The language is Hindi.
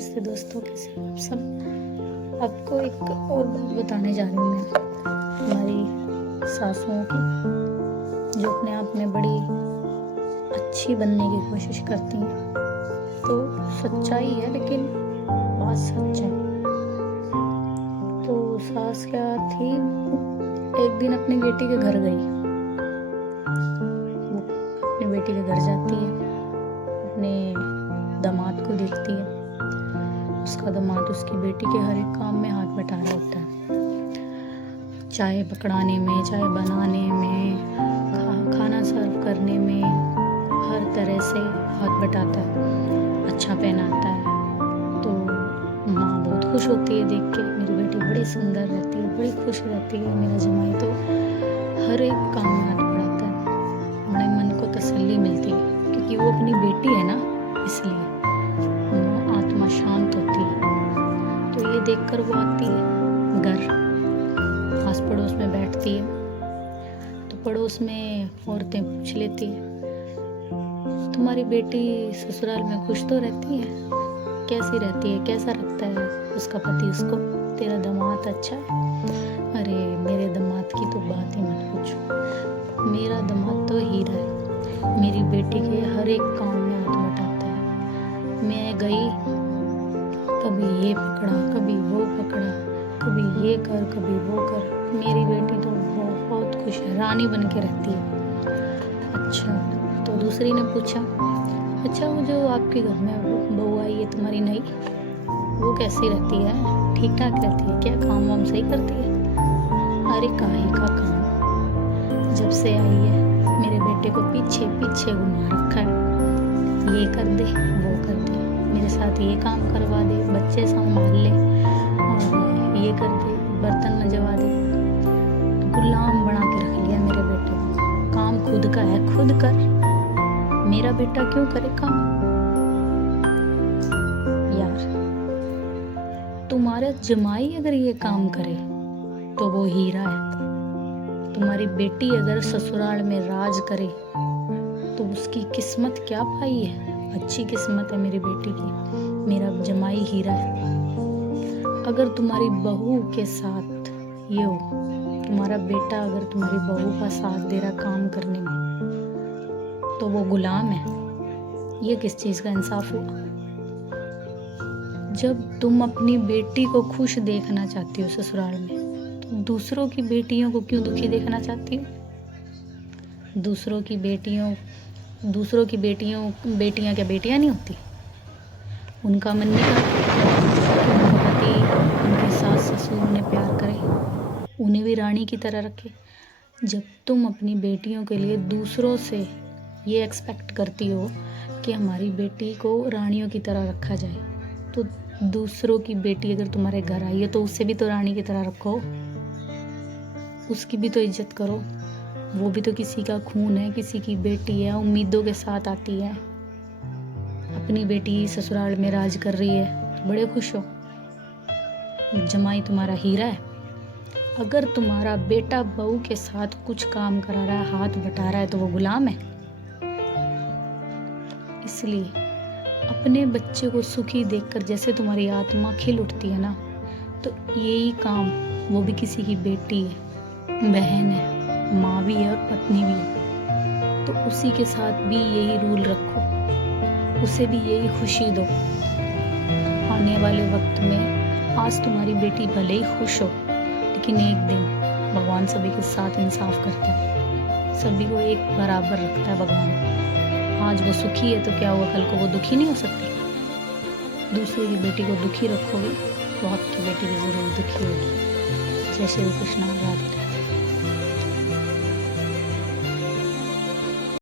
नमस्ते दोस्तों, कैसे हो आप सब। आपको एक और बात बताने जा रही हूँ मैं, हमारी सासुओं की, जो अपने आप में बड़ी अच्छी बनने की कोशिश करती हैं। तो सच्चाई है, लेकिन बात सच है। तो सास क्या थी, एक दिन अपनी बेटी के घर गई। वो अपनी बेटी के घर जाती है, अपने दामाद को देखती है। उसका दामाद उसकी बेटी के हर एक काम में हाथ बटा रहा होता है, चाय पकड़ाने में, चाय बनाने में, खाना सर्व करने में, हर तरह से हाथ बटाता है, अच्छा पहनाता है। तो माँ बहुत खुश होती है देख के, मेरी बेटी बड़ी सुंदर रहती है, बड़ी खुश रहती है। मेरा जमाई तो हर एक काम में हाथ बढ़ाता है। बड़े मन को तसल्ली मिलती है, क्योंकि वो अपनी बेटी है ना, इसलिए आत्मा शांत होती है। तो ये देखकर वो आती है घर, आस पड़ोस में बैठती है। तो पड़ोस में औरतें पूछ लेती है, तुम्हारी बेटी ससुराल में खुश तो रहती है, कैसी रहती है, कैसा रखता है उसका पति उसको, तेरा दामाद अच्छा है। अरे मेरे दामाद की तो बात ही मत पूछो, मेरा दामाद तो हीरा है, मेरी बेटी के हर एक काम में हाथ बटाता है। मैं गई, कभी ये पकड़ा, कभी वो पकड़ा, कभी ये कर, कभी वो कर। मेरी बेटी तो बहुत खुश है, रानी बन के रहती है। अच्छा, तो दूसरी ने पूछा, अच्छा वो जो आपके घर में बहू आई है तुम्हारी नई, वो कैसी रहती है, ठीक ठाक रहती है क्या, काम वाम सही करती है। अरे काहे का काम, जब से आई है मेरे बेटे को पीछे पीछे घुमा रखा है, ये कर दे वो कर दे, मेरे साथ ये काम करवा दे, बच्चे संभाल ले, और ये कर दे, बर्तन मजवा दे। गुलाम बना के रख लिया मेरे बेटे को, काम खुद का है, खुद कर। मेरा बेटा क्यों करे काम। यार, तुम्हारा जमाई अगर ये काम करे तो वो हीरा है। तुम्हारी बेटी अगर ससुराल में राज करे तो उसकी किस्मत क्या पाई है, अच्छी किस्मत है मेरी बेटी की, मेरा जमाई हीरा है। अगर तुम्हारी बहू के साथ ये हो, तुम्हारा बेटा अगर तुम्हारी बहू का साथ दे रहा काम करने में, तो वो गुलाम है। ये किस चीज का इंसाफ हुआ। जब तुम अपनी बेटी को खुश देखना चाहती हो ससुराल में, तो दूसरों की बेटियों को क्यों दुखी देखना चाहती हो। दूसरों की बेटियां क्या बेटियां नहीं होती। उनका मन नहीं करता कि उनका पति, उनके सास ससुर उन्हें प्यार करे, उन्हें भी रानी की तरह रखे। जब तुम अपनी बेटियों के लिए दूसरों से ये एक्सपेक्ट करती हो कि हमारी बेटी को रानियों की तरह रखा जाए, तो दूसरों की बेटी अगर तुम्हारे घर आई है तो उसे भी तो रानी की तरह रखो, उसकी भी तो इज्जत करो। वो भी तो किसी का खून है, किसी की बेटी है, उम्मीदों के साथ आती है। अपनी बेटी ससुराल में राज कर रही है तो बड़े खुश हो, जमाई तुम्हारा हीरा है। अगर तुम्हारा बेटा बहू के साथ कुछ काम करा रहा है, हाथ बटा रहा है, तो वो गुलाम है। इसलिए अपने बच्चे को सुखी देखकर जैसे तुम्हारी आत्मा खिल उठती है ना, तो यही काम, वो भी किसी की बेटी है, बहन है, माँ भी है और पत्नी भी है, तो उसी के साथ भी यही रूल रखो, उसे भी यही खुशी दो। आने वाले वक्त में आज तुम्हारी बेटी भले ही खुश हो, लेकिन एक दिन भगवान सभी के साथ इंसाफ करता है, सभी को एक बराबर रखता है भगवान। आज वो सुखी है तो क्या हुआ, कल को वो दुखी नहीं हो सकती। दूसरे की बेटी को दुखी रखोगे तो आपकी बेटी भी जरूर दुखी होगी। जय श्री कृष्ण, राधे।